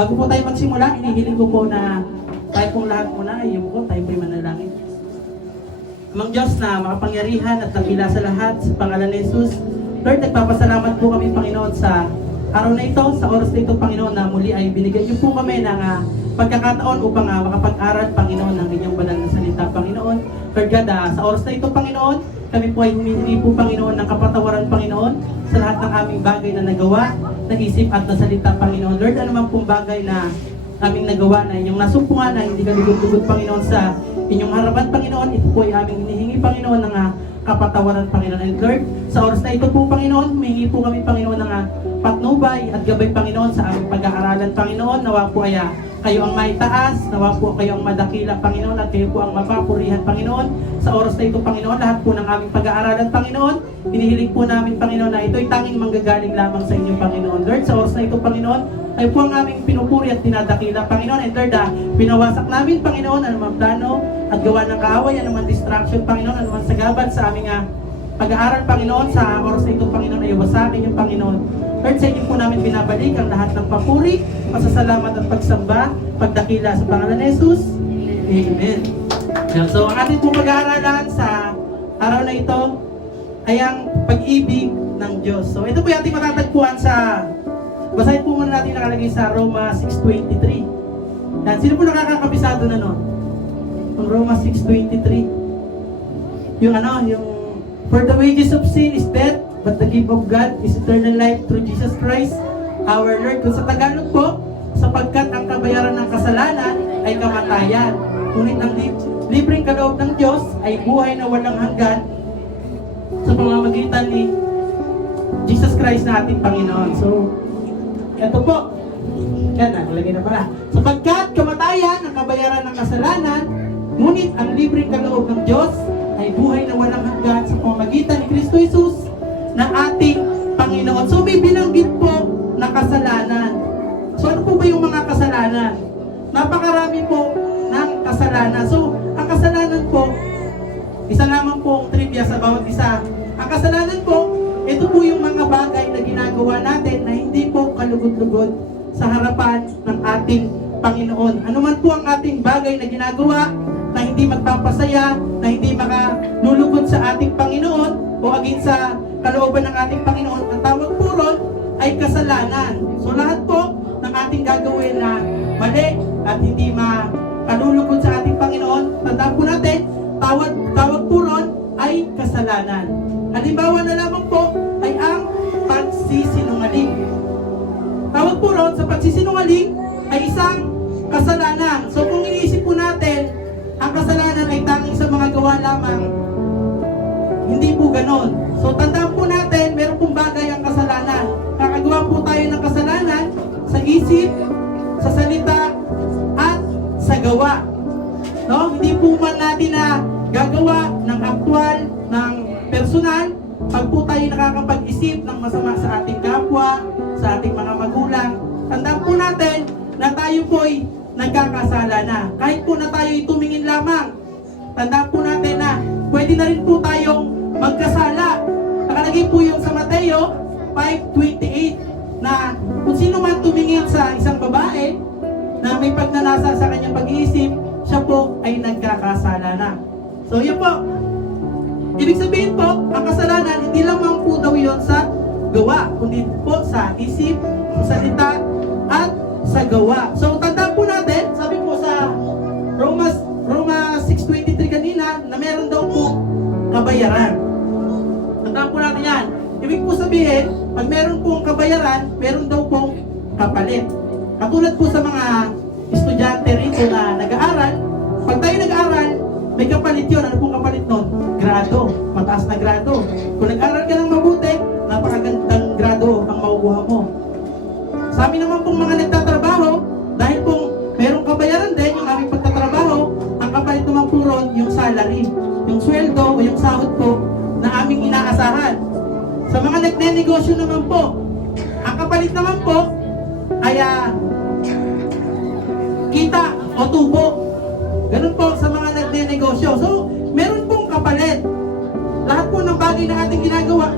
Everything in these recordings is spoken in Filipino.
Bago po tayo magsimula, hinihiling ko po na tayo pong lahat muna ay yung po, tayo po'y manalangin. Amang Diyos na makapangyarihan at dakila sa lahat, sa pangalan ni Jesus, Lord, nagpapasalamat po kami, Panginoon, sa araw na ito, sa oras na ito, Panginoon, na muli ay binigyan niyo po kami ng pagkakataon upang makapag-aral, Panginoon, ng inyong banal na salita, Panginoon. Lord God, sa oras na ito, Panginoon, kami po ay humihingi po, Panginoon, ng kapatawaran, Panginoon, sa lahat ng aming bagay na nagawa, naisip at nasalita, Panginoon. Lord, ano man pong bagay na aming nagawa na inyong nasumpungan na hindi ka lugod-lugod, Panginoon, sa inyong harapan, Panginoon, ito po ay aming hinihingi, Panginoon, ng kapatawaran, Panginoon. And Lord, sa oras na ito po, Panginoon, humihingi po kami, Panginoon, ng patnubay at gabay, Panginoon, sa aming pag-aaralan, Panginoon. Nawa po ay kayo ang maitaas, nawa po kayo ang madakila, Panginoon, at kayo po ang mapapurihan, Panginoon. Sa oras na ito, Panginoon, lahat po ng aming pag-aaralan, Panginoon, hinihiling po namin, Panginoon, na ito'y tanging manggagaling lamang sa inyo, Panginoon. Lord, sa oras na ito, Panginoon, kayo po ang aming pinupuri at dinadakila, Panginoon. And Lord, pinawasak namin, Panginoon, anumang plano at gawa ng kaaway, anumang distraction, Panginoon, anumang sagabal sa aming pag-aaral, Panginoon. Sa oras na ito, Panginoon, ay wasakin yung Panginoon. Lord, sa inyo po namin binabalik ang lahat ng papuri, pasasalamat at pagsamba, pagdakila sa pangalan ni Jesus. Amen. So, ang ating pong pag-aaralan sa araw na ito ay ang pag-ibig ng Diyos. So, ito po yung ating matatagpuan sa, basahin po muna natin nakalagay sa Roma 6:23. Yan, sino po nakakakabisado na nun? Ang Roma 6:23. Yung for the wages of sin is death, but the gift of God is eternal life through Jesus Christ, our Lord. Kung sa Tagalog po, sapagkat ang kabayaran ng kasalanan ay kamatayan. Ngunit ang libreng kaloob ng Diyos ay buhay na walang hanggan sa pamamagitan ni Jesus Christ na ating Panginoon. So, ito po. Yan, nakalagay na pala. Sapagkat kamatayan ang kabayaran ng kasalanan, ngunit ang libreng kaloob ng Diyos ay buhay na walang hanggan sa pamamagitan ni Kristo Jesus na ating Panginoon. So may binanggit po na kasalanan. So ano po ba yung mga kasalanan? Napakarami po ng kasalanan. So ang kasalanan po, isa lamang po ang trivia sa bawat isa. Ang kasalanan po, ito po yung mga bagay na ginagawa natin na hindi po kalugod-lugod sa harapan ng ating Panginoon. Ano man po ang ating bagay na ginagawa na hindi magpapasaya, na hindi makalulugod sa ating Panginoon o agin sa kalooban ng ating Panginoon, ang tawag po ron ay kasalanan. So lahat po ng ating gagawin na mali at hindi makalulugod sa ating Panginoon, tandaan po natin, tawag po ron ay kasalanan. Halimbawa na lamang po ay ang pagsisinungaling. Tawag po ron sa pagsisinungaling ay isang kasalanan. So kung iniisip po natin, ang kasalanan ay tanging sa mga gawa lamang, hindi po ganon. So tandaan po natin, meron pong bagay ang kasalanan. Kakagawa po tayo ng kasalanan sa isip, sa salita, at sa gawa. No? Hindi po man natin na gagawa ng aktwal, ng personal, pag po tayo nakakapag-isip ng masama sa ating kapwa, sa ating mga magulang, tandaan po natin na tayo po'y nagkakasala na. Kahit po na tayo'y tumingin lamang, tandaan po natin na pwede na rin po tayong magkasala. Nakalagay po yung sa Mateo 5:28 na kung sino man tumingin sa isang babae na may pagnanasa sa kanyang pag-iisip, siya po ay nagkakasala na. So yun po. Ibig sabihin po, ang kasalanan, hindi lamang po daw yun sa gawa, kundi po sa isip, sa salita, at sa gawa. So tandaan po natin, sabi po sa Roma 6:23 kanina, na meron daw po kabayaran. Tandaan po natin yan. Ibig po sabihin, pag meron pong kabayaran, meron daw pong kapalit. Katulad po sa mga estudyante rito na nag-aaral, pag tayo nag-aaral, may kapalit yun. Ano pong kapalit nun? Grado. Mataas na grado. Kung nag-aaral ka ng mabuti, napakagandang grado ang makukuha mo. Sa amin naman pong mga nagtatrabaho, dahil pong merong kabayaran din yung aming pagtatrabaho, ang kapalit naman po ron yung salary, yung sweldo o yung sahod po na aming inaasahan. Sa mga nagnenegosyo naman po, ang kapalit naman po ay kita o tubo. Ganun po sa mga nagnenegosyo. So, meron pong kapalit. Lahat po ng bagay na ating ginagawa,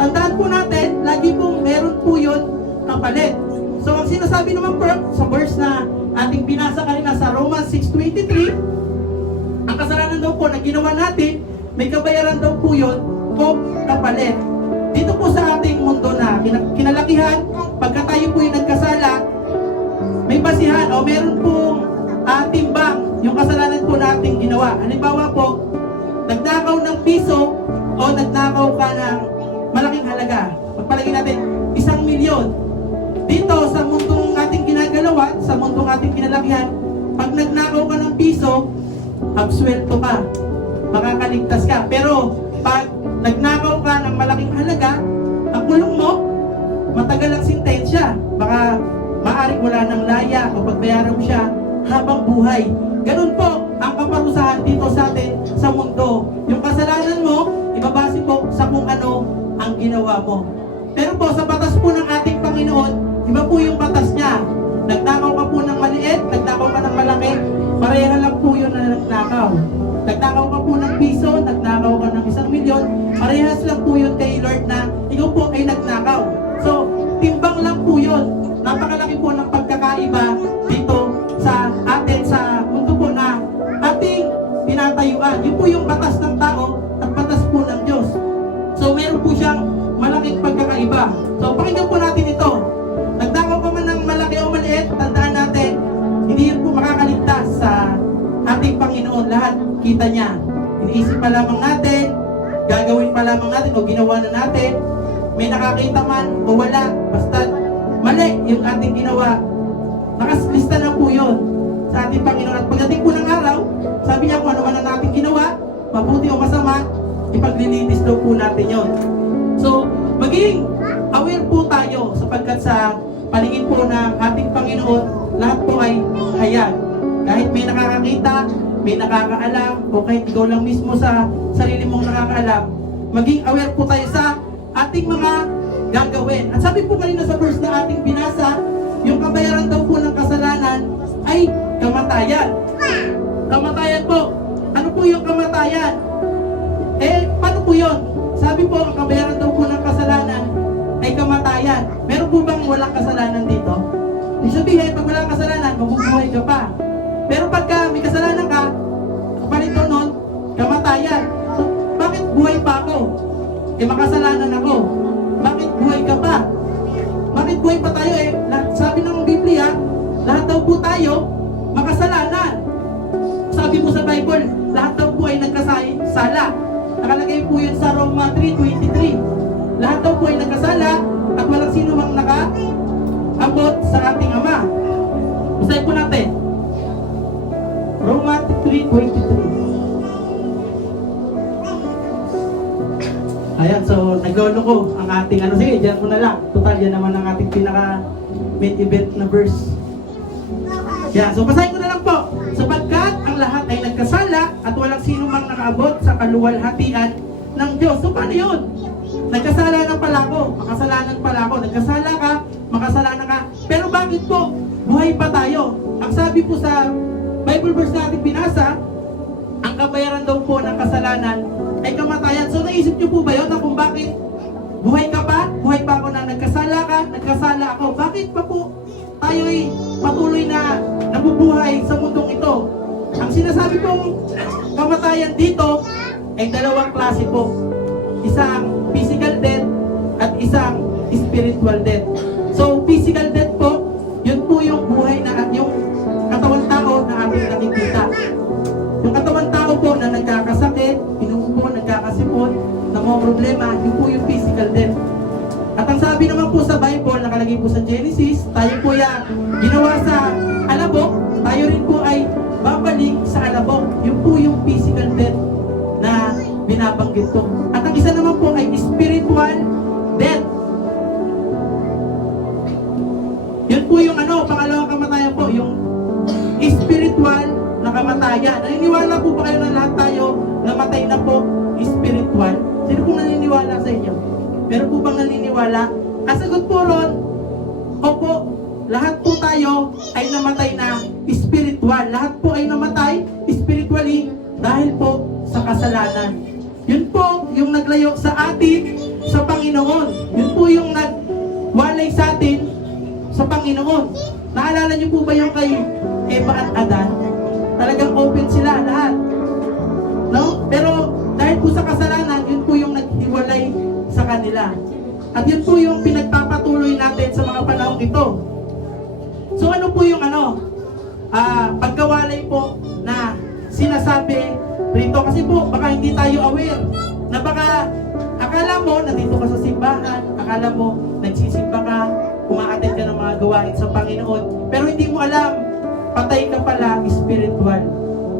tandaan po natin, lagi pong meron po yun kapalit. So ang sinasabi naman po sa verse na ating binasa kanina sa Romans 6:23, ang kasalanan daw po na ginawa natin, may kabayaran daw po yun o kapalit. Dito po sa ating mundo na kinalakihan, pagka tayo po yung nagkasala, may basihan o meron pong timbang yung kasalanan po nating ginawa. Halimbawa po, nagnakaw ng piso o nagnakaw ka ng malaking halaga. Pagpalagay natin, 1,000,000. Dito sa mundong ating ginagalawan, sa mundong ating kinalakihan, pag nagnakaw ka ng piso, absuelto ka, makakaligtas ka. Pero pag nagnakaw ka ng malaking halaga, ang kulong mo, matagal ang sintensya. Baka maaring wala ng laya o pagbayaran mo siya habang buhay. Ganun po ang kaparusahan dito sa atin sa mundo. Yung kasalanan mo, ibabase po sa kung ano ang ginawa mo. Pero po sa batas po ng ating Panginoon, iba po yung batas niya. Nagnakaw ka po ng maliit, nagnakaw ka ng malaki, pareha lang po yun na nagnakaw. Nagnakaw ka po ng piso, nagnakaw ka ng 1,000,000, parehas lang po yun kay Lord na ikaw po ay nagnakaw. So, timbang lang po yun. Napakalaki po ng pagkakaiba dito sa atin, sa mundo po na ating tinatayuan. Yun po yung batas ng tao at batas po ng Diyos. So, meron po siyang malaking pagkakaiba. So, pakinggan po natin ito. Nagnakaw ka man ng malaki o maliit, tandaan natin, hindi yun po makakaligtas sa ating Panginoon. Lahat kita niya. Iniisip pa lamang natin, gagawin pa lamang natin o ginawa na natin, may nakakita man o wala, basta mali yung ating ginawa, nakaslista na po yun sa ating Panginoon. At pagdating po ng araw, sabi niya kung ano man ang ating ginawa, mabuti o masama, ipaglilinis daw po natin yun. So, maging aware po tayo sapagkat sa paningin po ng ating Panginoon, lahat po ay hayag. Kahit may nakakakita, may nakakaalam, o kahit ikaw lang mismo sa sarili mong nakakaalam, maging aware po tayo sa ating mga gagawin. At sabi po kanina sa verse na ating binasa, yung kabayaran daw po ng kasalanan ay kamatayan. Kamatayan po. Ano po yung kamatayan? Paano po yun? Sabi po, ang kabayaran daw po ng kasalanan ay kamatayan. Meron po bang walang kasalanan dito? Ibig sabihin, pag walang kasalanan, mabubuhay ka pa. Pero pagka may kasalanan ka, kapalit ko nun, kamatayan. So, bakit buhay pa ako? Makasalanan ako. Bakit buhay ka pa? Bakit buhay pa tayo sabi ng Biblia, lahat daw po tayo makasalanan. Sabi po sa Bible, lahat daw po ay nagkasala. Nakalagay po yun sa Roma 3:23. Lahat daw po ay nagkasala at walang sino mang nakaabot sa ating Ama. Basahin po natin. Roma 3:23. Ayan, so nagloloko ang ating sige, dyan mo na lang. Total, yan naman ang ating pinaka-main event na verse. Yan, so basahin ko na lang po. Sapagkat ang lahat ay nagkasala at walang sino mang nakaabot sa kaluwalhatian ng Diyos. So paano yun? Nagkasala na pala ako, makasalanan pala ako. Nagkasala ka, makasalanan ka. Pero bakit po? Buhay pa tayo. Ang sabi po sa Bible verse na ating binasa, ang kabayaran daw po ng kasalanan ay kamatayan. So naisip niyo po ba yun na kung bakit buhay ka pa? Buhay pa ako na nagkasala ka, nagkasala ako. Bakit pa po tayo ay patuloy na nabubuhay sa mundong ito? Ang sinasabi pong kamatayan dito ay dalawang klase po. Isang physical death at isang spiritual death. So physical death po, yun po yung buhay na yung katawan tao na ating nakikita. Yung katawan tao po na nagkakasakit, pinupo, nagkakasipon, na mga problema, yun po yung physical death. At ang sabi naman po sa Bible, nakalagay po sa Genesis, tayo po yan ginawa sa alabok, tayo rin po ay babalik sa alabok. Yun po yung physical death na binabanggit ko. At ang isa naman po ay spiritual death. Yun po yung pangalawang kamatayan po, yung spiritual na kamatayan. Naniniwala po ba kayo na lahat tayo namatay na po spiritual? Sino pong naniniwala sa inyo? Meron po bang naniniwala? Ang sagot po ron, opo, lahat po tayo ay namatay na spiritual. Lahat po ay namatay spiritually dahil po sa kasalanan. Yun po yung naglayo sa atin sa Panginoon. Yun po yung nagwalay sa atin sa Panginoon. Naalala niyo po ba yung kay Eva at Adan? Talagang open sila lahat. No? Pero dahil po sa kasalanan, yun po yung naghiwalay sa kanila. At yun po yung pinagpapatuloy natin sa mga panahong ito. So ano po yung pagkawalay po na sinasabi rito? Kasi po, baka hindi tayo aware na baka akala mo, nandito ka sa simbahan, akala mo, nagsisimba ka, umaattend ka ng mga gawain sa Panginoon, pero hindi mo alam, patay ka pala spiritual.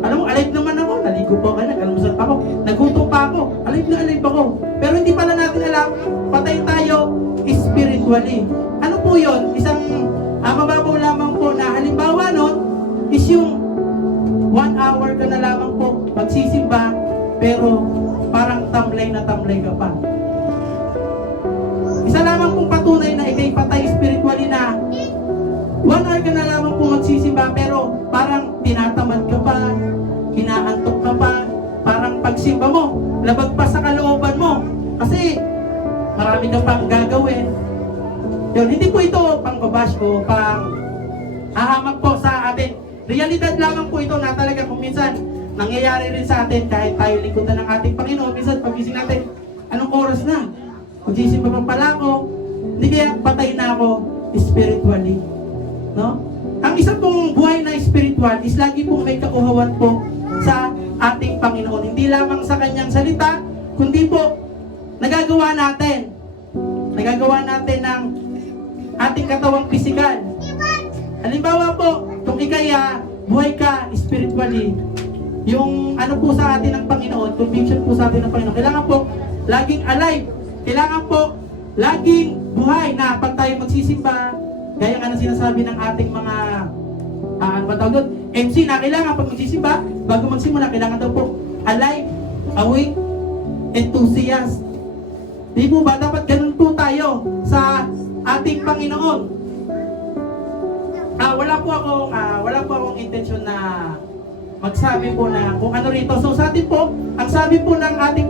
Alam mo, alive naman ako, naligo po ako, nag-almusal pa ako, nagutom pa ako, alive na alive ako. Pero hindi pala natin alam, patay tayo spiritually. Ano po yun? Isang mababaw lamang po na halimbawa nun, is yung 1 hour ka na lamang po magsisimba, pero parang tamlay na tamlay ka pa. Isa lamang pong patunay na ikay patay spiritually na 1 hour ka na lamang po magsisimba, pero parang tinatamad ka pa, hinaantok ka pa, parang pagsimba mo, labag pa sa kalooban mo. Kasi marami kang pang gagawin. Yun, hindi po ito pang babash o pang hahamak po sa atin. Realidad lamang po ito na talaga kung minsan nangyayari rin sa atin kahit tayo lingkutan ng ating Panginoon. Minsan pagising natin, anong oras na? Magsisimba pa pala ako, hindi kaya patay na ako spiritually. No? Ang isa pong buhay na spiritual is lagi pong may kauhawan po sa ating Panginoon. Hindi lamang sa kanyang salita, kundi po nagagawa natin. Nagagawa natin ng ating katawang pisikal. Halimbawa po, kung ikaya buhay ka spiritually, yung ano po sa atin ng Panginoon, conviction po sa atin ng Panginoon, kailangan po laging alive. Kailangan po laging buhay na pag tayo magsisimba, gaya nga na sinasabi ng ating mga ano ba tawag doon? MC na kailangan pag magsisimba, bago magsimula, kailangan daw po alive, awake, enthusiast. Di po ba? Dapat ganun po tayo sa ating Panginoon. Wala po akong intensyon na magsabi po na kung ano rito. So sa atin po, ang sabi po ng ating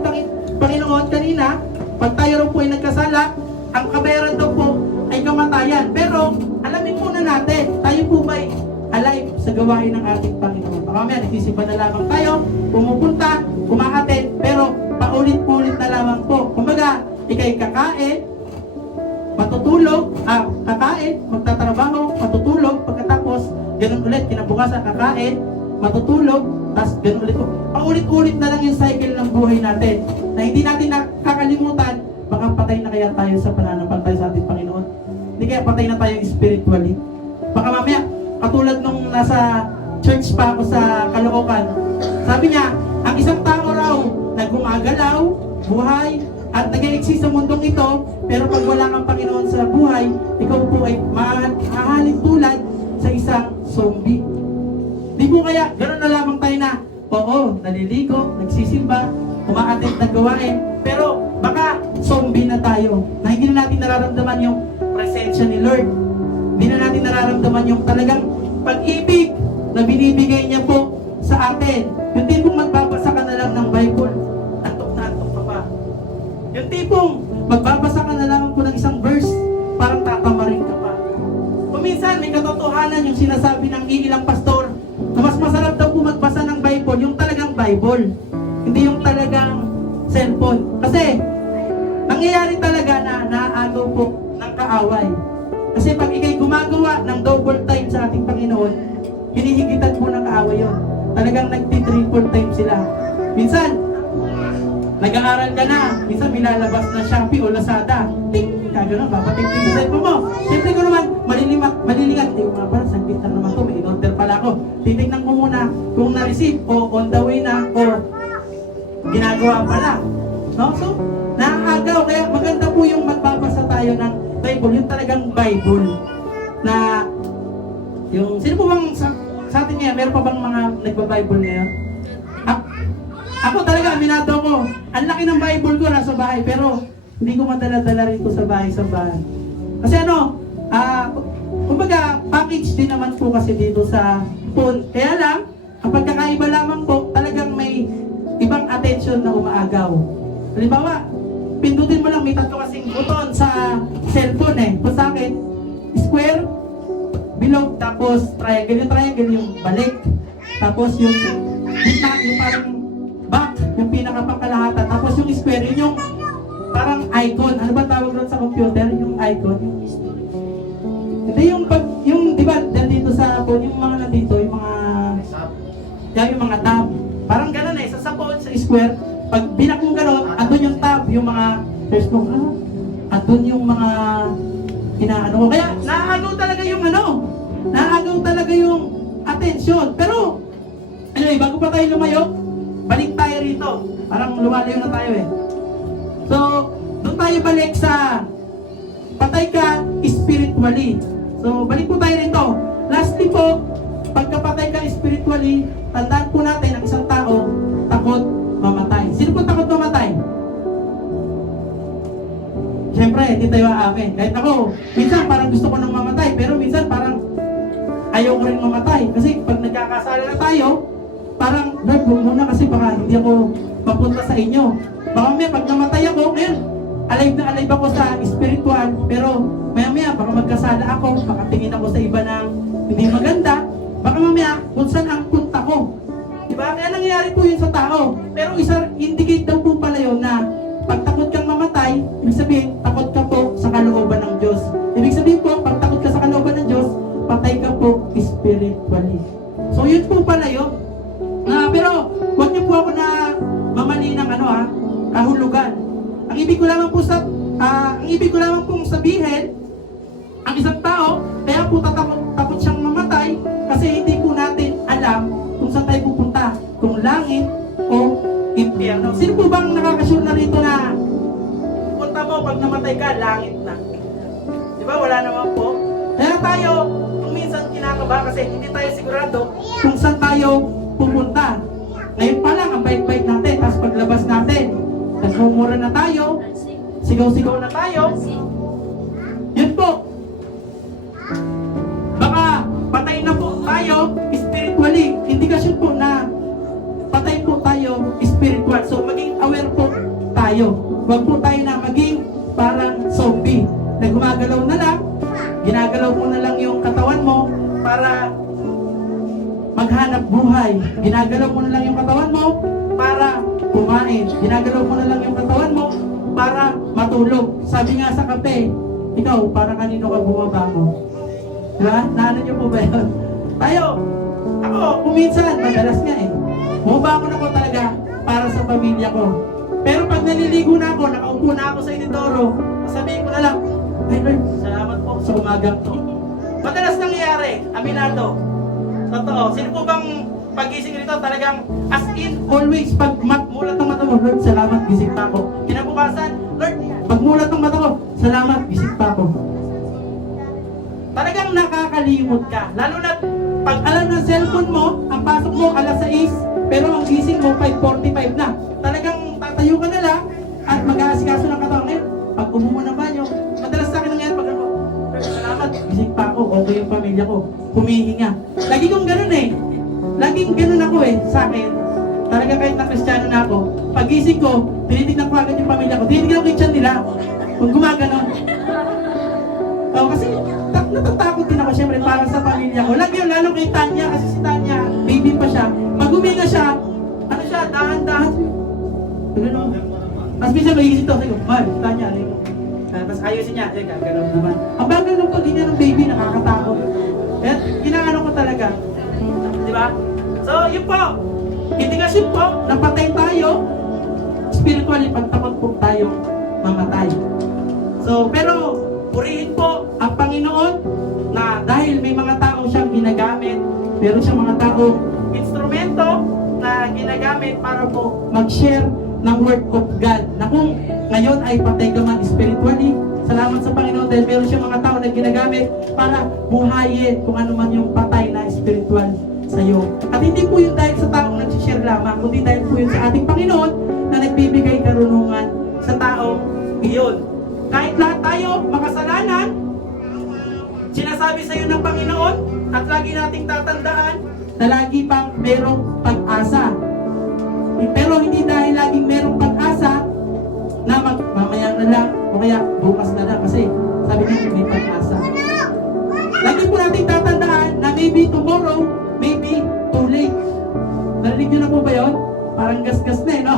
Panginoon kanina, pag tayo rin po ay nagkasala, ang kabayaran daw po ay kamatayan. Pero alamin muna natin, tayo po ba'y alive sa gawain ng ating Panginoon? Baka mamaya, nagsisimba na lamang tayo, pumupunta, kumakatin, pero paulit-ulit na lamang po. Kumbaga, ikay kakain, matutulog, kakain, magtatrabaho, matutulog, pagkatapos, ganun ulit, kinabukasan, kakain, matutulog, tapos ganun ulit. Paulit-ulit na lang yung cycle ng buhay natin, na hindi natin nakakalimutan, baka patay na kaya tayo sa pananampalataya sa ating Panginoon. Hindi kaya patay na tayo spiritually. Baka mamaya, katulad nung nasa church pa ako sa Caloocan, sabi niya, ang isang tao raw na gumagalaw, buhay, at nag-e-exist sa mundong ito, pero pag wala kang Panginoon sa buhay, ikaw po ay mahahalin tulad sa isang zombie. Di po kaya, gano'n na lamang tayo na, oo, naliligo, nagsisimba, umaattend na gawain, pero baka zombie na tayo, na hindi na natin nararamdaman yung presensya ni Lord. Hindi na natin nararamdaman yung talagang pag-ibig na binibigay niya po sa atin. Yung tipong magbabasa ka na lang ng Bible, antok na antok ka pa. Yung tipong magbabasa ka na lang po ng isang verse, parang tatamarin ka pa. Kung minsan may katotohanan yung sinasabi ng iilang pastor, na mas masarap daw po magbasa ng Bible, yung talagang Bible, hindi yung talagang cellphone. Kasi nangyayari talaga na naaagaw po ng kaaway. Kasi pag ikay gumagawa ng double time sa ating Panginoon, hinihigitan po ng kaaway yun. Talagang nagti-triple time sila. Minsan, nag-aaral ka na, minsan milalabas na Shopee o Lazada. Ting! Kagano, papating-ting sa cellphone mo. Siyempre ko naman, malilingat. Eh, mga parang saglit na naman to, may in-order pala ako. Titignan ko muna kung na-receive o on the way na o ginagawa pala. No? So, nakakagaw. Kaya maganda po yung magbabasa tayo ng Bible, yung talagang Bible. Na, yung, sino po bang sa atin ngayon, meron pa bang mga nagba-Bible ngayon? Ako talaga, aminado ko. Ang laki ng Bible ko nasa bahay, pero hindi ko madala-dala rito sa bahay. Kasi kumbaga, package din naman po kasi dito sa phone. Kaya lang, ang pagkakaiba lamang po, talagang may ibang attention na umaagaw. Halimbawa, pindutin mo lang, may tatlo kasing buton sa cellphone eh. Kung sa akin, square, bilog, tapos triangle. Yung triangle, yung balik. Tapos yung gitna, yung parang back, yung pinakapangkalahatan. Tapos yung square, yun yung parang icon. Ano ba tawag doon sa computer? Yung icon? Hindi yung di ba, dito sa phone, yung mga nandito, yung mga tab. Parang gano'n eh, sa phone, sa square, pag binak mo gano'n, andun yung tab, yung mga Facebook, andun yung mga inaano ko. Kaya, naagaw talaga yung atensyon. Pero, anyway, bago pa tayo lumayo, balik tayo rito. Parang lumalayo na tayo eh. So, doon tayo balik sa patay ka spiritually. So, balik po tayo rito. Lastly po, pagkapatay ka spiritually, tandaan po natin ang isang tao takot mamatay. Sino po takot mamatay? Siyempre, hindi tayo aamin. Kahit ako, minsan parang gusto ko nang mamatay, pero minsan parang ayaw ko rin mamatay. Kasi pag nagkakasala na tayo, parang, Lord, huwag muna kasi baka hindi ako mapunta sa inyo. Baka may pag namatay ako, ngayon, alive na alive ako sa spiritual, pero maya baka magkasala ako, baka tingin ako sa iba ng hindi maganda, baka mamaya kung saan ang punta ko. Diba? Kaya nangyayari po yun sa tao. Pero indicate daw po pala yun na pag takot kang mamatay, ibig sabihin, takot ka po sa kalooban ng Diyos. Ibig sabihin po, pag takot ka sa kalooban ng Diyos, patay ka po spiritually. So yun po pala yun. Pero huwag niyo po ako na mamali ng kahulugan. Ang ibig ko lamang pong sabihin, ang isang tao, kaya po takot siyang mamatay kasi hindi po natin alam kung saan tayo pupunta, kung langit o impyerno. Sino po bang nakakasure na rito na punta mo pag namatay ka, langit na? Di ba? Wala naman po. Kaya tayo, kung minsan kinakaba kasi hindi tayo sigurado kung saan tayo pupunta. Ngayon pa lang, ang bait-bait natin, tapos paglabas natin, nagmumura na tayo, sigaw-sigaw na tayo, yun po. Baka patay na po tayo spiritually. Indikasyon po na patay po tayo spiritual. So maging aware po tayo. Huwag po tayo na maging parang zombie na gumagalaw na lang, ginagalaw mo na lang yung katawan mo para maghanap buhay. Ginagalaw mo na lang yung katawan mo para kumain. Ginagalaw mo na lang yung katawan mo para matulog. Sabi nga sa kape, ikaw, para kanino ka bumabango? Diba? Naano nyo po ba yun? Ako, kuminsan, madalas nga eh. Bumabangon ako talaga para sa pamilya ko. Pero pag naliligo na ako, nakaupo na ako sa inidoro, sabihin ko na lang, ay Lord, salamat po sa umagang to. Madalas nangyayari, aminado. Totoo. Sino po bang pagising nito talagang as in, always, pag mulat ng mata mo, Lord, salamat, gising pa ako. Kinabukasan, Lord, pag mulat ng mata ko, salamat, gising pa ako. Talagang nakakalimot ka. Lalo na pag alam ng cellphone mo, ang pasok mo alas 6, pero ang gising mo 5:45 na. Talagang tatayo ka na lang at mag-aasikaso ng katawan. Ngayon, pag umumo ng banyo, madalas sa akin nangyayari pag ako, salamat, gising pa ako, okay yung pamilya ko, humihinga. Lagi kong ganun eh. Laging ganun ako eh, sa akin. Talaga kahit na Kristiyano na ako, pag gising ko, tinitignan ko agad yung pamilya ko, tinitignan ko yung tiyan nila, kung gumaganon. Kasi natatakot din ako syempre para sa pamilya ko. Lagi yun, lalo kay Tanya, kasi si Tanya, baby pa siya. Pag huminga siya, dahan-dahan. Tapos minsan mahigising to, sabi ko, Mal, Tanya, tapos ayusin niya, gano'n naman. Ang bagal ng paghinga ng baby, nakakatakot. Kaya ginaano ko talaga. Di ba? So, yun po. Indikasyon po, napatay tayo, spiritually, pagtakot po tayo mamatay. So, pero, purihin po ang Panginoon na dahil may mga tao siyang ginagamit, meron siyang mga taong instrumento na ginagamit para po mag-share ng Word of God. Na kung ngayon ay patay ka man spiritually, salamat sa Panginoon dahil meron siyang mga tao na ginagamit para buhayin kung ano man yung patay na spiritual sa iyo. At hindi po yun dahil sa taong nag-share lamang, kundi dahil po yun sa ating Panginoon na nagbibigay karunungan sa taong iyon. Kahit lahat tayo makasalanan, sinasabi sa iyo ng Panginoon at lagi nating tatandaan na lagi pang merong pag-asa. Pero hindi dahil laging merong pag-asa na mamaya na lang o kaya bukas na lang kasi sabi niya may pag-asa. Lagi po natin tatandaan na maybe tomorrow, maybe too late. Narinig niyo na po ba yun? Parang gas-gas na no?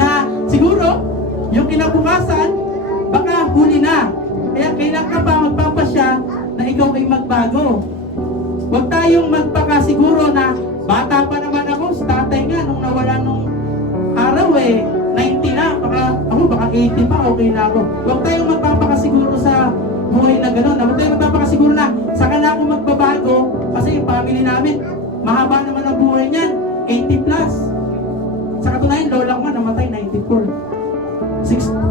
Na siguro, yung kinabukasan, baka huli na. Kaya kailan ka pa magpapasya na ikaw ay magbago. Huwag tayong magpakasiguro na bata pa naman ako, si tatay nga nung nawala nung araw 90 na, baka 80 pa, okay na ako. Huwag tayong magpapakasiguro sa buhay na gano'n. Huwag tayong magpapakasiguro na saka na ako magbabago kasi yung family namin, mahaba naman ang buhay niyan, 80 plus. Sa katunayan, lola ko nga namatay 94.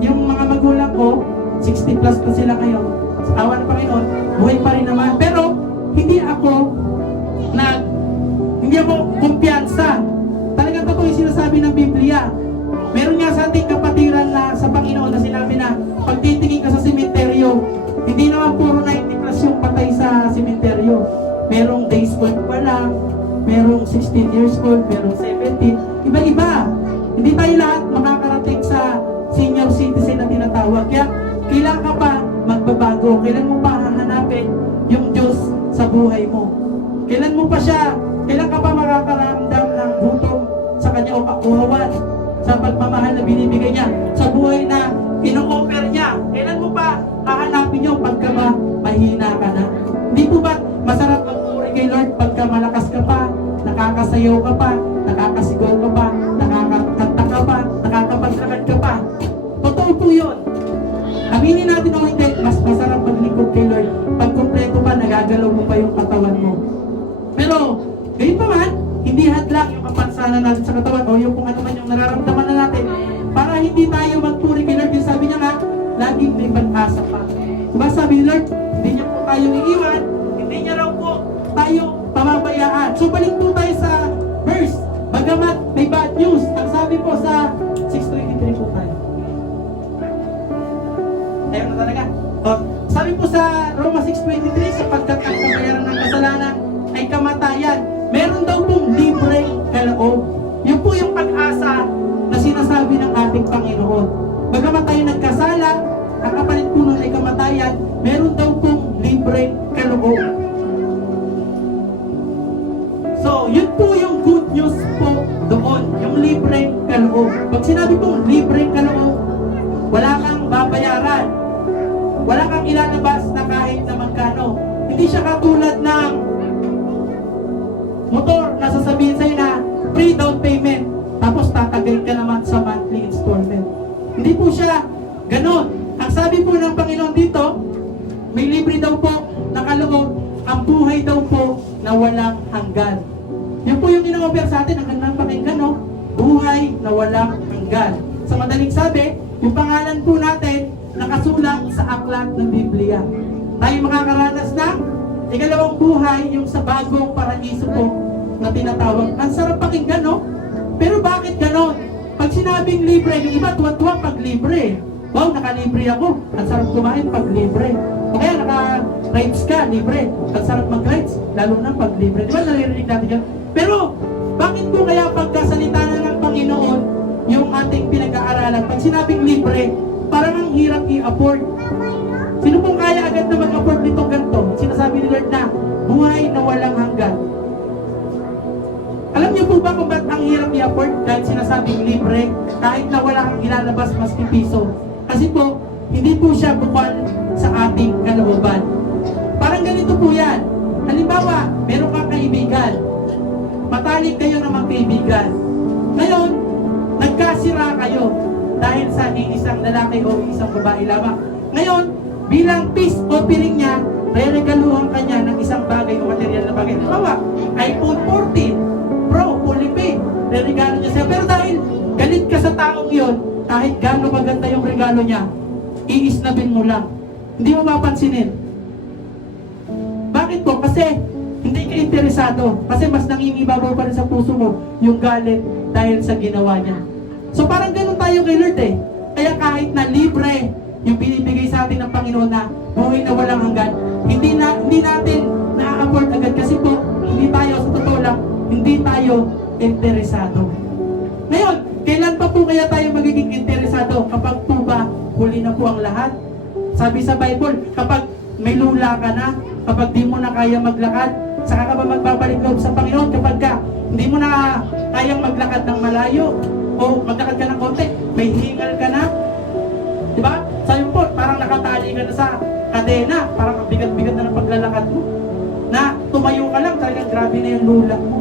Yung mga magulang ko, 60 plus na sila ngayon. Sa awa ng Panginoon, buhay pa rin naman. Pero, hindi ako kumpiyansa. Talagang totoo yung sinasabi ng Biblia. Meron nga sa ating kapatiran na sa Panginoon na sinabi na pag titingin ka sa sementeryo, hindi naman puro 90 plus yung patay sa sementeryo. Merong days old pa lang, merong 16 years old, merong 17. Iba-iba. Hindi tayo lahat makakarating sa senior citizen na tinatawag. Kaya kailan ka pa magbabago? Kailan mo pa hahanapin yung Diyos sa buhay mo? Kailan mo pa siya? Kailan ka pa makakaramdam ng gutom sa kanya o kakuhawan sa pagmamahal na binibigay niya sa buhay na ino-offer niya? Kailan mo pa hahanapin yung pagka mahina ka na? Hindi po ba masarap magpuri kay Lord pagka malakas ka pa, nakakasayaw ka pa, nakakasigaw ka pa, nakakakanta ka pa, nakakapaglakad ka pa? Totoo po yun. Aminin natin o hindi, mas masarap maglingkod kay Lord pag kumpleto pa, nagagalaw mo pa yung katawan mo. Pero, ganyan pa man, hindi hadlang yung kapansanan natin sa katawan o yung kung ano man yung nararamdaman na natin para hindi tayo magpuri kay Lord. Yung sabi niya nga, laging may pag-asa pa. Diba sabi ni Lord, hindi niya po tayo iiwan, hindi niya raw po tayo pamabayaan. So balik po tayo sa verse. Bagamat may bad news, ang sabi po sa 6:23 po tayo. Ayaw na talaga. Sabi po sa Roma 6:23, sapagkat ang kabayaran ng kasalanan ay kamatayan. Meron daw pong libreng kaloob. Yun po yung pag-asa na sinasabi ng ating Panginoon. Bagamat tayo nagkasala, ang kapalit po nun ay kamatayan, meron daw pong libreng kaloob. So, yun po yung good news po doon, yung libreng kaloob. Pag sinabi pong libreng kaloob, wala kang babayaran. Wala kang ilalabas na kahit na magkano. Hindi siya katulad ng motor na sasabihin sa'yo na free down payment, tapos tatagay ka naman sa monthly installment. Hindi po siya ganon. Ang sabi po ng Panginoon dito, may libre daw po na kaloob, ang buhay daw po na walang hanggan. Yun po yung ina-offer sa atin, ang gandang pakinggan, no? Buhay na walang hanggan. Sa madaling sabi, yung pangalan po natin nakasulat sa aklat ng Biblia. Tayo makakaranas ng ikalawang buhay, yung sa bagong paraiso po na tinatawag. Ang sarap pakinggan, no? Pero bakit ganon? Pag sinabing libre, yung iba tuwa-tuwa pag libre. Wow, naka-libre ako. Ang sarap kumain pag libre. O kaya naka-rides ka, libre. Ang sarap mag-rides, lalo na pag libre. Di ba naririnig natin yan? Pero, bakit po kaya pagkasalita na ng Panginoon yung ating pinag-aaralan? Pag sinabing libre, parang ang hirap i-afford. Sino pong kaya agad na mag-afford nitong ganito? Sinasabi ni Lord na buhay na walang hanggan. Alam niyo po ba kung ba't ang hirap i-afford? Dahil sinasabing libre, kahit na wala kang ilalabas maski piso. Kasi po, hindi po siya bukal sa ating kalooban. Parang ganito po yan. Halimbawa, meron kang kaibigan. Matalik kayo na magkaibigan. Ngayon, nagkasira kayo dahil sa isang lalaki o isang babae lamang. Ngayon, bilang peace offering niya, reregaluhan ka niya ng isang bagay o material na bagay. Halimbawa, iPhone 14 Pro, fully paid. Reregalo niya siya. Pero dahil galit ka sa taong yon, kahit gaano maganda yung regalo niya, iisnabin mo lang. Hindi mo mapansinin. Bakit po? Kasi hindi ka interesado. Kasi mas nangingibabaw pa rin sa puso mo yung galit dahil sa ginawa niya. So parang ganun tayo kay Lord eh. Kaya kahit na libre yung binibigay sa atin ng Panginoon na buhay na walang hanggan, hindi natin na-afford agad kasi po, hindi tayo, sa totoo lang, hindi tayo interesado. Ngayon, kailan pa po kaya tayo magiging interesado? Kapag po ba huli na po ang lahat? Sabi sa Bible, kapag may lula ka na, kapag di mo na kaya maglakad? Saka ka ba magbabalik loob sa Panginoon kapag ka hindi mo na kayang maglakad ng malayo o maglakad ka ng konti, may hingal ka na? Diba? Sabi po, parang nakatali ka na sa kadena, parang ang bigat-bigat na ng paglalakad mo. Na tumayo ka lang, talagang grabe na yung lula mo.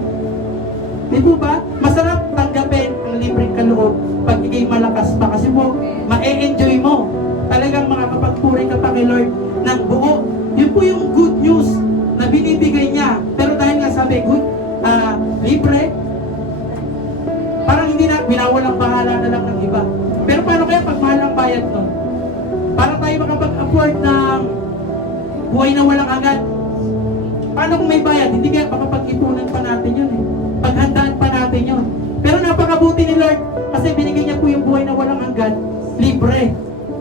Di po ba? Masarap tanggapin ang libreng kaloob pag ikay malakas pa kasi po, ma-enjoy mo. Talagang makakapagpuri ka pa kay Lord ng buo. Yun po yung good news na binibigay niya. Pero dahil nga sabi, good, libre, parang hindi na, binawalang bahala na lang ng iba. Pero paano kaya pag mahal ang bayad nun? Para tayo makapag-afford ng buhay na walang hanggan. Paano kung may bayad? Hindi kaya makapag-ipunan pa natin yun eh. Paghandaan pa natin yun. Pero napakabuti ni Lord kasi binigay niya po yung buhay na walang hanggan, libre.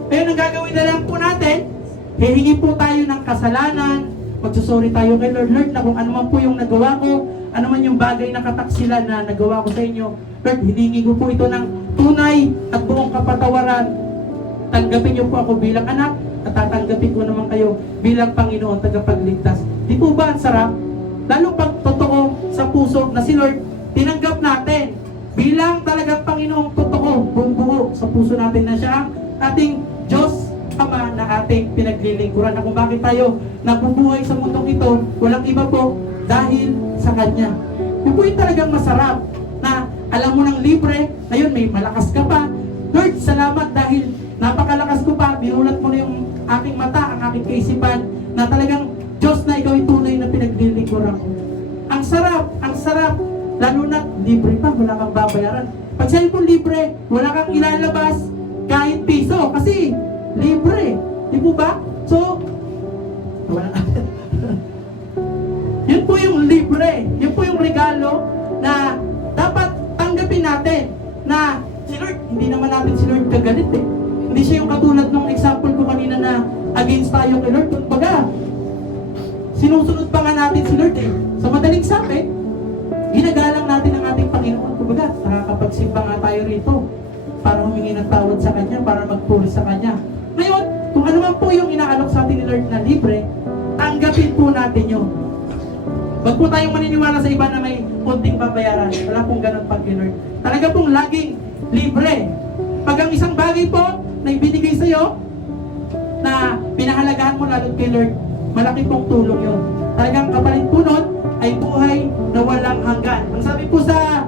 Pero ang gagawin na lang po natin, hihingi po tayo ng kasalanan, magsusori tayo kay Lord. Lord, na kung ano man po yung nagawa ko, ano man yung bagay na kataksilan na nagawa ko sa inyo, Lord, hiningi ko po ito ng tunay at buong kapatawaran. Tanggapin niyo po ako bilang anak at tatanggapin ko naman kayo bilang Panginoon tagapagligtas. Di po ba ang sarap? Lalo pag totoo sa puso na si Lord, tinanggap natin bilang talagang Panginoong totoo, buong buo sa puso natin na siya ang ating Diyos Ama na ating pinaglilingkuran. Na kung bakit tayo nabubuhay sa mundong ito, walang iba po dahil sa Kanya. Yun po yung talagang masarap na alam mo ng libre, ngayon may malakas ka pa. Lord, salamat dahil napakalakas ko pa, binulat mo na yung aking mata, ang aking kaisipan, na talagang Diyos na ikaw yung tunay na pinaglilingkuran ko. Ang sarap, lalo na libre pa, wala kang babayaran. Pag sa'yo po libre, wala kang ilalabas kahit piso, kasi libre. Di po ba? So, wala. Yun po yung libre, yun po yung regalo na dapat tanggapin natin na si Lord, hindi naman natin si Lord kagalit eh. Hindi siya yung katulad ng example ko kanina na against tayo kay Lord. Kumbaga, sinusunod pa nga natin si Lord eh. Sa madaling sabi, ginagalang natin ang ating Panginoon. Kumbaga, nakakapagsimba nga tayo rito para humingi ng tawad sa Kanya, para magpuri sa Kanya. Ngayon, kung ano man po yung inaalok sa atin ni Lord na libre, tanggapin po natin yun. Wag po tayong maniniwala sa iba na may konting babayaran. Wala pong ganun pag kay Lord. Talaga pong laging libre. Pag ang isang bagay po na ibinigay sa'yo, na pinahalagahan mo lalo kay Lord, malaki pong tulong yun. Talagang kapalit po nun ay buhay na walang hanggan. Ang sabi po sa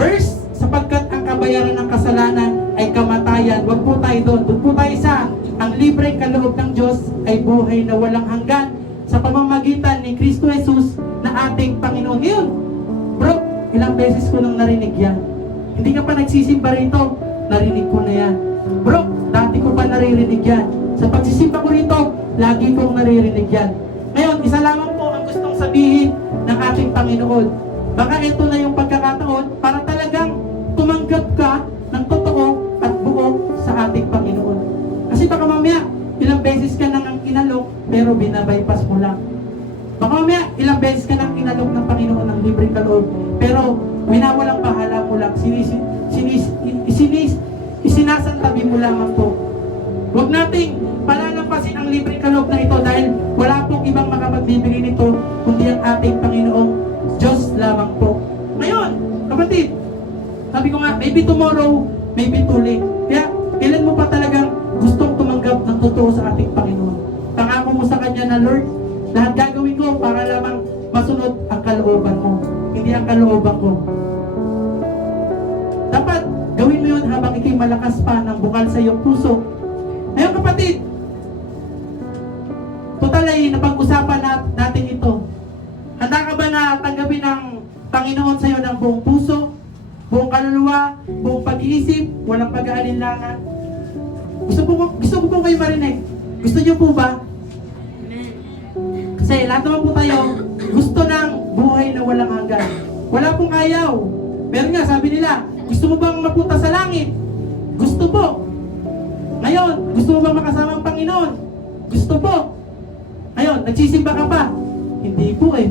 verse, sapagkat ang kabayaran ng kasalanan ay kamatayan. Wag po tayo doon. Doon po tayo sa ang libreng kaloob ng Diyos ay buhay na walang hanggan sa pamamagitan ni Kristo Jesus na ating Panginoon. Ngayon, bro, ilang beses ko nang narinig yan. Hindi ka pa nagsisimba rito, narinig ko na yan. Bro, dati ko pa naririnig yan. Sa pagsisimba ko rito, lagi kong naririnig yan. Ngayon, isa lamang po ang gustong sabihin ng ating Panginoon. Baka ito na yung pagkakataon para talagang tumanggap ka ng totoo at buo sa ating Panginoon. Kasi baka mamaya, ilang beses ka nang inalok, pero binabypass mo lang. Baka mamaya, ilang beses ka nang inalok ng Panginoon ng libreng kaloob, pero winawalang bahala mo lang, isinasantabi mo lamang po. Huwag nating palalampasin ang libreng kaloob na ito dahil wala pong ibang makapagbibigay nito kundi ang ating Panginoong Diyos lamang po. Ngayon, kapatid, sabi ko nga, maybe tomorrow, maybe too late. Kaya, kailan mo pa talagang gustong tumanggap ng totoo sa ating Panginoon? Pangako mo sa Kanya na, Lord, lahat gagawin ko para lamang masunod ang kalooban mo, hindi ang kalooban ko. Dapat gawin mo yun habang ikay malakas pa ng bukal sa iyong puso. Ngayon kapatid, total ay napag-usapan natin ito. Handa ka ba na tanggapin ng Panginoon sa iyo ng buong puso, buong kaluluwa, buong pag-iisip, walang pag-aalinlangan? Gusto ko po kayo marinig. Gusto niyo po ba? Kasi lahat naman po tayo gusto ng buhay na walang hanggan. Wala pong ayaw. Pero nga, sabi nila, gusto mo bang mapunta sa langit? Gusto po. Ngayon, gusto mo bang makasama ang Panginoon? Gusto po. Ngayon, nagsisimba ka pa? Hindi po eh.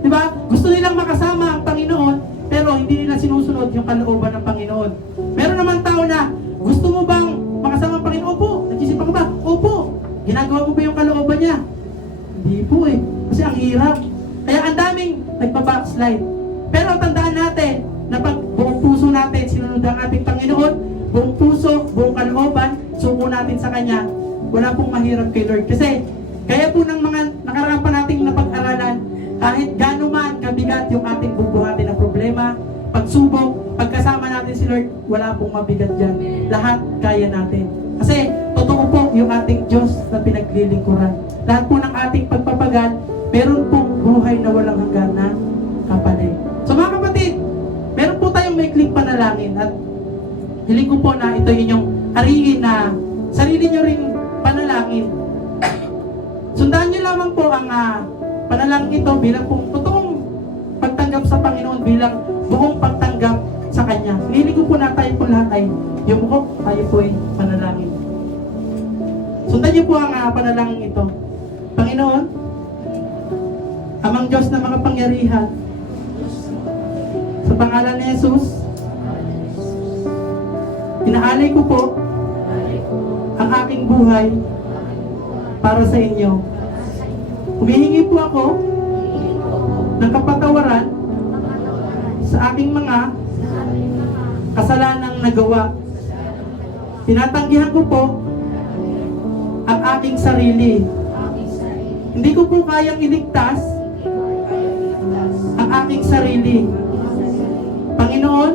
Diba? Gusto nilang makasama ang Panginoon, pero hindi nila sinusunod yung kalooban ng Panginoon. Meron naman tao na, gusto mo bang makasama ang Panginoon? Opo. Nagsisimba ka ba? Opo. Ginagawa mo ba yung kalooban niya? nagpa-backslide. Pero tandaan natin na pag buong puso natin sinunod ang ating Panginoon, buong puso, buong kalooban, suko natin sa Kanya, wala pong mahirap kay Lord. Kasi kaya po ng mga nakaraan pa nating napag-aralan, kahit gaano man kabigat yung ating bubuhatin ng problema, pagsubok, pagkasama natin si Lord, wala pong mabigat dyan. Lahat kaya natin. Kasi totoo po yung ating Diyos na pinaglilingkuran. Lahat po ng ating pagpapagal, meron pong buhay na walang hanggan na kapalit. So mga kapatid, meron po tayong maikling panalangin at hiling ko po na ito inyong ariin na sarili nyo ring panalangin. Sundan nyo lamang po ang panalangin ito bilang pong totoong pagtanggap sa Panginoon, bilang buong pagtanggap sa Kanya. Hiling ko po na tayo po lahat ay yumuko, tayo po ay panalangin. Sundan nyo po ang panalangin ito. Panginoon, Amang Diyos na mga pangyarihan, sa pangalan ni Jesus, inaalay ko po ang aking buhay para sa inyo. Humihingi po ako ng kapatawaran sa aking mga kasalanang nagawa. Tinatanggihan ko po ang aking sarili. Hindi ko po kayang iligtas ang aking sarili. Panginoon,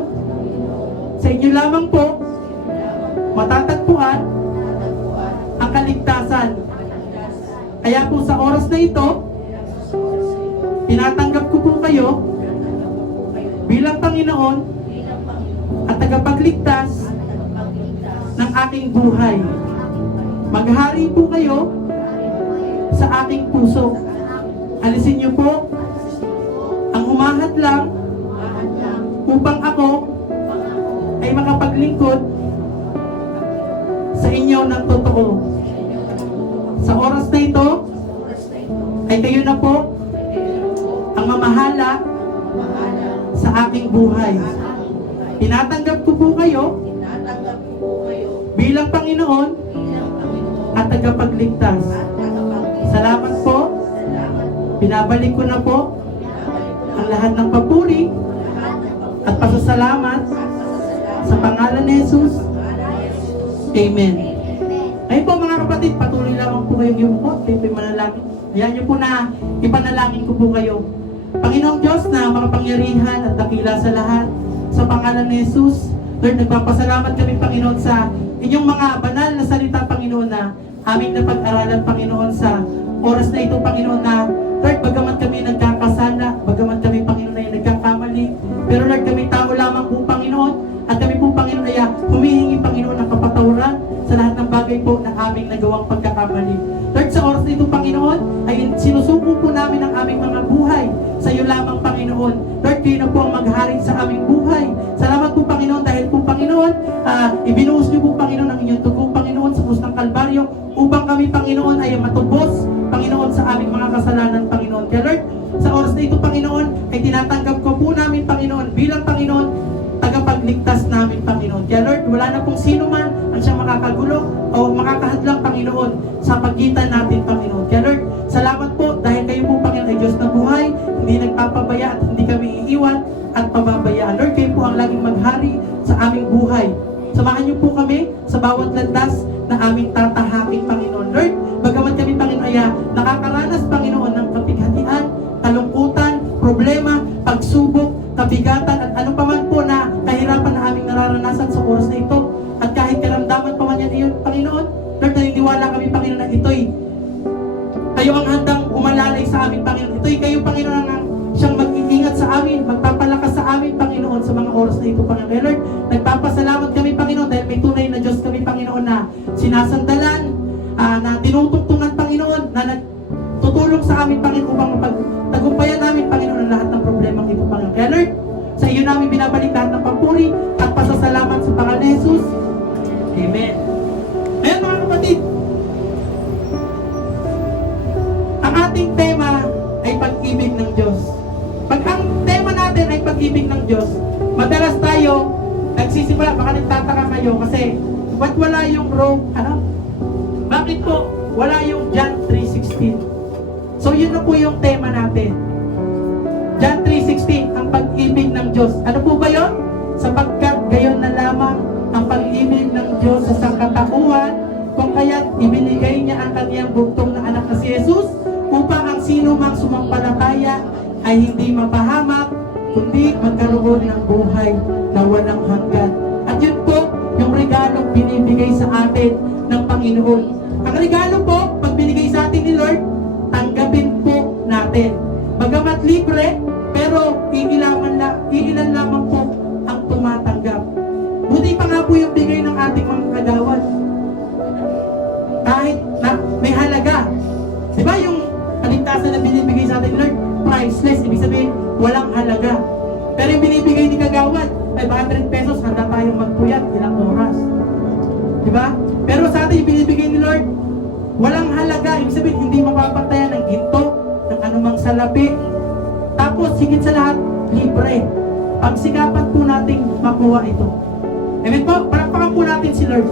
sa inyo lamang po matatagpuan ang kaligtasan. Kaya po sa oras na ito, tinatanggap ko po kayo bilang Panginoon at tagapagligtas ng aking buhay. Maghari po kayo sa aking puso. Alisin niyo po ang humahad lang upang ako ay makapaglingkod sa inyo ng totoo. Sa oras na ito, ay kayo na po ang mamahala sa aking buhay. Tinatanggap ko po kayo bilang Panginoon at tagapagligtas. Salamat po. Binabalik ko na po ang lahat ng papuri at pasasalamat sa pangalan ni Jesus. Amen. Ngayon po mga kapatid, patuloy lamang po kayong yumuko. Tayo po manalangin. Ayan nyo po na ipanalangin ko po kayo. Panginoong Diyos na makapangyarihan at dakila sa lahat, sa pangalan ni Jesus, Lord, nagpapasalamat kami Panginoon sa inyong mga banal na salita Panginoon na aming napag-aralan Panginoon sa oras na ito Panginoon na Lord, bagaman kami nagkakasala, bagaman kami Panginoon ay nagkakamali, pero Lord, kami tao lamang po Panginoon at kami po Panginoon ay humihingi Panginoon ng kapatawaran sa lahat ng bagay po na aming nagawang pagkakamali. Lord, sa oras na ito Panginoon ay sinusuko po namin ang aming mga buhay sa iyo lamang Panginoon. Lord, kayo na po ang maghari sa aming buhay. Salamat po Panginoon dahil po Panginoon, ibinuhos niyo po Panginoon ang inyong dugo Panginoon sa krus ng Kalbaryo upang kami Panginoon ay matubos Panginoon sa aming mga kasalanan Panginoon. Kaya Lord, sa oras na ito Panginoon ay tinatanggap ko po namin Panginoon bilang Panginoon tagapagligtas namin Panginoon. Kaya Lord, wala na pong sino man ang siyang makakagulo o makakahadlang Panginoon sa pagitan natin Panginoon. Kaya Lord, salamat po dahil kayo po Panginoon ay Diyos na buhay, hindi nagpapabaya at hindi kami iiwan at pababayaan. Lord, kayo po ang laging maghari sa aming buhay. Samahan niyo po kami sa bawat landas na aming tatahaking Panginoon. Lord, bagaman kami Panginoon ay nakakaranas Panginoon ng kapighatian, kalungkutan, problema, pagsubok, kabigatan at ano pa man po na kahirapan na aming nararanasan sa oras na ito at kahit karamdaman pa man yan iyon Panginoon, Lord, naniniwala kami Panginoon na ito'y kayo ang handang umalalay sa amin Panginoon. Ito'y kayo Panginoon ang siyang mag-iingat sa amin, magpapalakas sa amin Panginoon sa mga oras na ito Panginoon. Lord, nagpapasalamat kami Panginoon dahil may tunay na Diyos kami Panginoon na sinasandalan, na tinutungtungan Panginoon, na nagtutulong sa amin Panginoon upang mapagtagumpayan namin Panginoon ang lahat ng problema ito Panginoon. Kaya Lord, sa iyo namin binabalik lahat ng papuri at pasasalamat sa pangalan ni Jesus. Amen. Ngayon mga kapatid, ang ating tema ay pag-ibig ng Diyos. Pag ang tema natin ay pag-ibig ng Diyos, madalas tayo nagsisimula, baka nagtataka kayo kasi ba't wala yung bakit po wala yung John 3:16? So yun na po yung tema natin. John Diyos. Ano po ba yun? Sapagkat gayon na lamang ang pag-ibig ng Diyos sa sangkatauhan, kung kaya't ibinigay niya ang kaniyang bugtong na anak na si Jesus, upang ang sino mang sumampalataya ay hindi mapahamak, kundi magkaroon ng buhay na walang hanggan. At yun po, yung regalong binibigay sa atin ng Panginoon. Ang regalo po, pag binigay sa atin ni Lord, tanggapin po natin. Bagamat libre, pero iilan lamang po ang tumatanggap. Buti pa nga po yung bigay ng ating mga kagawad. Kahit na may halaga. Di ba yung kaligtasan na binibigay sa atin ni Lord, priceless, ibig sabihin, walang halaga. Pero yung binibigay ni kagawad, 500 pesos, handa tayong magpuyat ilang oras. Diba? Pero sa atin, binibigay ni Lord, walang halaga. Ibig sabihin, hindi mapapatayan ng ginto, ng anumang salapi. Tapos, higit sa lahat, libre. Pagsikapan po nating makuha ito. Amen po? Palakpakan po natin si Lord.